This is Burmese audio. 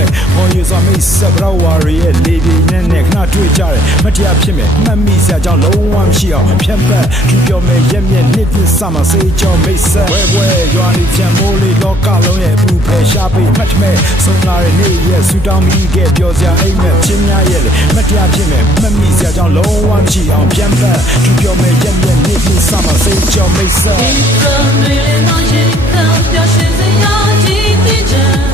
ဲဟော်ယူစွာမိတ်ဆက်ဘရဝါရီရဲ့လေပြေနဲ့ခဏတွေ့ကြတယ်မတရားဖြစ်မယ်မှတ်မိစရာကြောင့်လုံးဝမရှိအောင်ဖြတ်ပတ်သူပြောမယ်ရက်မြက်နှစ်ပြစမှာစေးကြောမိတ်ဆက်ဝဲရွာနေချမ်းမိုးလေးလောကလုံးရဲ့ဘူးဖယ်ရှားပေးမှတ်မဲ့ဆုံးလာတဲ့နေ့ရဲ့ဆူတောင်းပြီးခဲ့ပြောစရာအိမ်မဲ့ချင်းများရဲ့လေမတရားဖြစ်မယ်မှတ်မိစရာကြောင့်လုံးဝမရှိအောင်ဖြတ်ပတ်သူပြောမယ်ရက်မြက်နှစ်ပြစမှာစေးကြောမိတ်ဆက်一个美丽的一刻，表现最要紧的真。